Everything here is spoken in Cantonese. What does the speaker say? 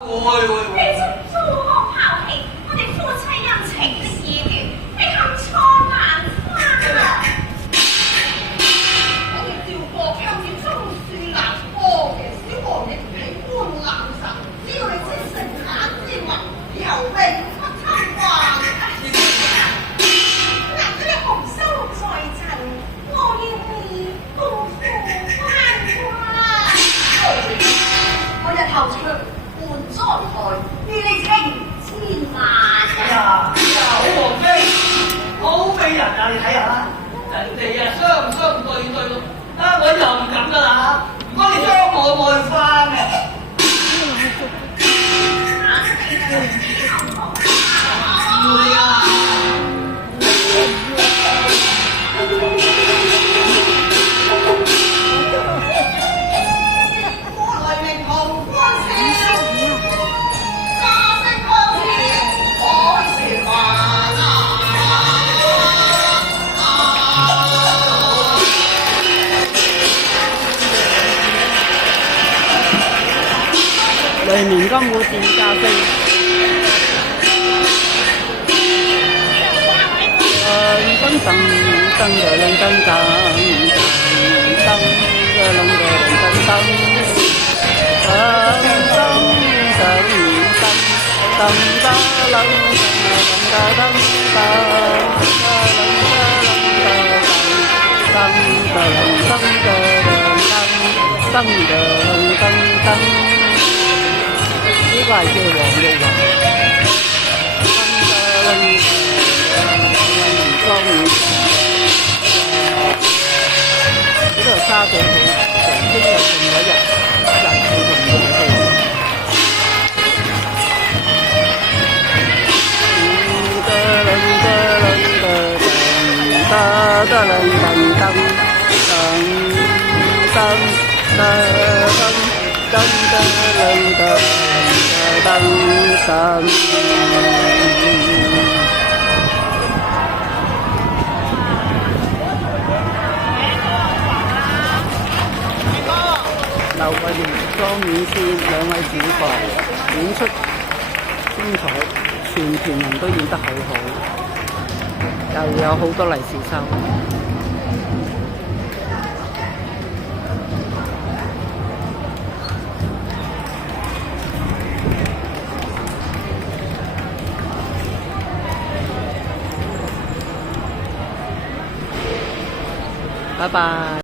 你知唔做學校係我哋夫妻恩情嘅事段，你肯錯難返啊！我哋趙國向住中樹南坡嘅小王亦係官難神，只要你知成下之文，以後永不偷慣。嗱，嗰啲紅收在陣，我要你共赴關關。我日後出換災台，與你情千萬。好王妃，好美人啊！你睇下啦，人哋啊雙對對咯，我又唔敢噶啦，唔該你將我愛翻嘅。會啊！過來明同歡笑，家聲光天海是華雷鳴金鼓戰加飛，噔噔噔噔噔噔噔噔噔噔噔呢個係叫黃玉華。呢度沙地好，常經日順嗰日人氣同人氣。劉慧玲、莊雨詩兩位主角演出精彩，全團人都演得好好，又有好多利是收。拜拜。